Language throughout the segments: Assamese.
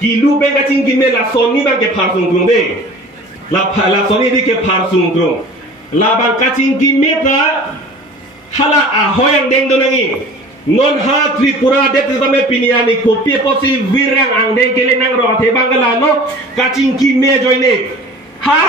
Kilu bang kacing kime la soni bang ke parsung grung de. La soni de ke parsung grung. La bang kacing kime ta hala ahoy yang deng donangi. Non ha Tripura det tame piniani kopi posi virang ang deng kele nang ro the bangala no kacing kime joine. Ha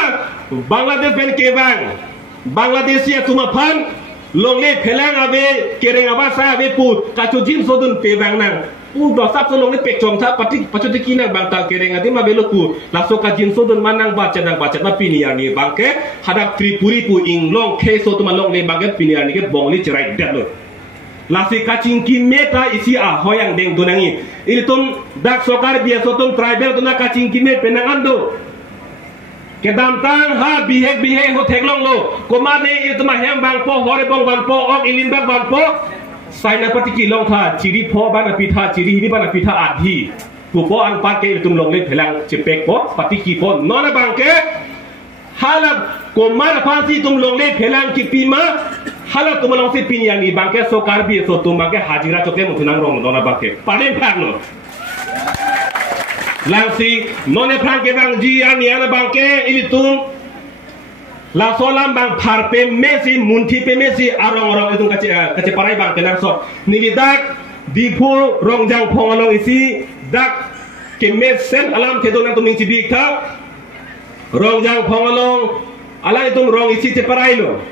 Bangladesh ben ke bang. Bangladesh ya tuma pan longle phelang ave kereng abasa ave pu kachu jim sodun pe bang nang. Udah satu longle pekcong ta pati pacu dikina bang ta kereng adi ma beloku laso ka jim sodun manang baca na piniani bangke hadak Tripuri pu inglong ke sotu malong le bangke piniani ke bongli cerai dat lo. Lasi kacing kimeta isi ahoyang deng donangi. Ini tum dak sokar biasa tum tribal tuna kacing kimet penangando. Kedamtang ha bihek ho teklong lo. Komade itu mah hem bang po hore bong bang po ok ilin bang po. Sai na pati kilong tha ciri po bana pitha ciri ini bana pitha adhi. Pupo an pake tum long le phelang cepek po pati ki po nona bangke. Halap komar pasi tum long le phelang ki pima. Halap tum long se pinyang ni bangke sokar bi so tum bangke hajira chokle mutunang rong nona bangke. Paden phak no. Langsi none pranke bang ji ani ana bangke ini tum la solam bang parpe mesi munti pe mesi arong itu kace parai bang tenang so nili dak dipu rongjang pongalong isi dak ke mesen alam kedona tum ning cibika rongjang pongalong ala itu rong isi ce parai lo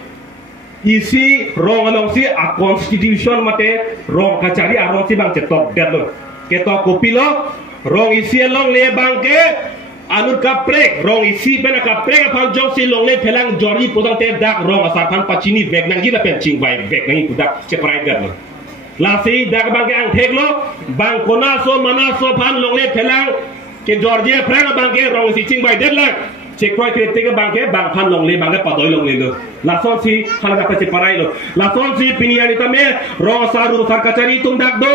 isi rongalong si a constitution mate rong kacari arong si bang cetok dat lo ketok kopi lo rong isi long le bangke anur kaprek rong isi bena kaprek apal jong si long le phelang jori podang te dak rong asar pan pacini vek nang gila pen ching bai vek nang kudak ceprai gar lo lasi dak bangke ang thek lo bang kona so mana so pan long le phelang ke jorje prang bangke rong isi ching bai det lang cekwai ke te bangke bang pan long le bangke padoi long le lo lason si hala dak ceprai lo lason si piniani tame rong saru sar kacari tum dak do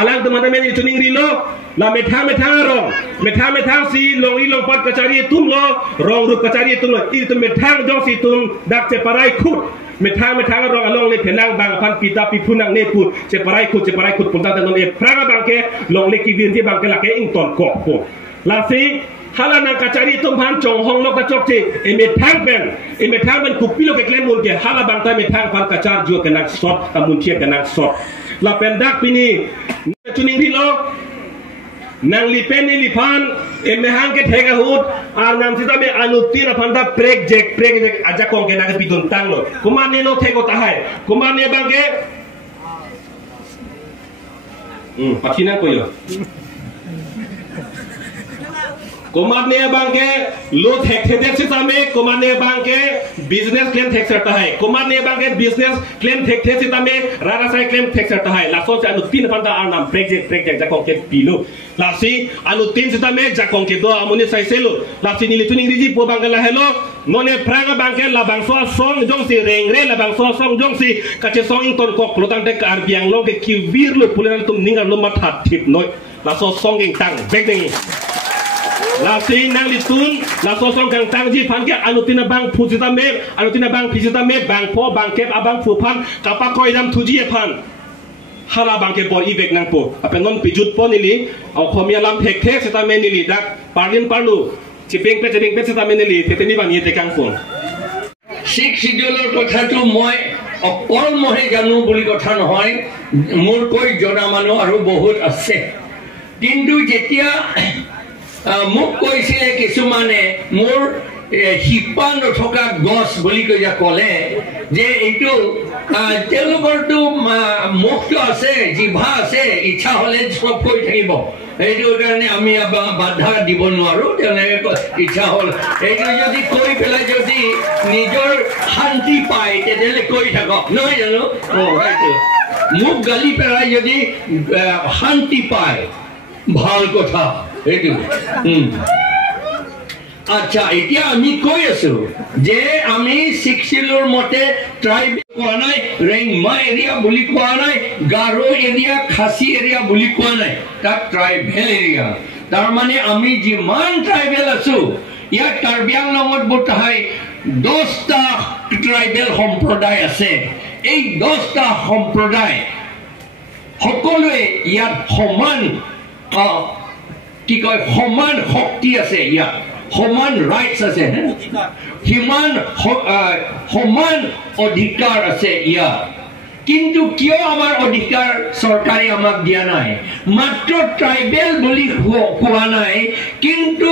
alang teman teman ini tuning rilo la metang rong si long pot kacari tum lo rong rup kacari tum lo itu metang jong si tum dak ceparai kut metang rong along le phelang bang pan pita pipunang ne pu ceparai kut punta tanon e praga bangke long le kibin di bangke la ke ing ton kok po la si hala nang kacari tum pan chong hong lo kacok ti e metang ben kupilo ke klem mun ke hala bangta metang pan kacar jo ke nak sot tamun tie ke nak sot la pendak pini tuning rilo nang lipeni lipan emehang ke thega hut ar nam sita me anuti na phanda prek jek aja kong ke nak pidun tang lo kumane no thego tahai kumane bangke pakina ko yo kumane bangke lo thek thek sita me kumane bangke business claim thek sarta hai kumane bangke business claim thek sita me rara sai claim thek sarta hai la so anu tin phanda ar nam prek jek ja kong ke pilu lasi anu tin sita me ja kong ke do amuni sai selo lasi ni lituning riji po bangala hello none pranga bangke la bang so song jong si rengre la bang so song jong si kache song ing ton kok lotang te ar biang lo ke kivir lo pulen tum ningal lo mathat tip noi la so song ing tang bek ding la si nang litun la so song kang tang ji pan ke anutina bang phusita me anutina bang phisita me bang po bang kep abang phu pan kapak koi dam thuji e pan hala bang ke bor ibek nang po apenon pijut po nili au khomia lam thek sita me nili dak parlin parlu chipeng pe sita me nili teteni bang yete kang phone Sikh schedule কথাটো মই অকল মহে জানো বুলি কথা নহয় মোৰ কৈ জনা মানুহ আৰু বহুত আছে কিন্তু যেতিয়া মোক কৈছিলে কিছুমানে মোৰ শিপা নথকা গছ বুলি কৈ ক'লে যে এইটো তেওঁলোকৰটো মুখটো আছে জিভা আছে ইচ্ছা হ'লে চব কৈ থাকিব এইটো কাৰণে আমি বাধা দিব নোৱাৰো তেওঁলোকে ইচ্ছা হ'ল এইটো যদি কৈ পেলাই যদি নিজৰ শান্তি পায় তেতিয়াহ'লে কৈ থাকক নহয় জানো হয়তো মোক গালি পেলাই যদি শান্তি পায় ভাল কথা এইটো আচ্ছা এতিয়া আমি কৈ আছো যে আমি শিক্ষিলৰ মতে ট্ৰাইব কোৱা নাই ৰেংমা এৰিয়া বুলি কোৱা নাই গাৰো এৰিয়া খাসী এৰিয়া বুলি কোৱা নাই তাক ট্ৰাইবেল এৰিয়া তাৰ মানে আমি যিমান ট্ৰাইবেল আছো ইয়াত কাৰ্বি আংলঙত বোধহয় 10টা ট্ৰাইবেল সম্প্ৰদায় আছে এই 10টা সম্প্ৰদায় সকলোৱে ইয়াত সমান কি কয় সমান শক্তি আছে ইয়াত সমান ৰাইটছ আছে সমান অধিকাৰ আছে ইয়াত কিন্তু কিয় আমাৰ অধিকাৰ চৰকাৰে আমাক দিয়া নাই মাত্ৰ ট্ৰাইবেল বুলি কোৱা নাই কিন্তু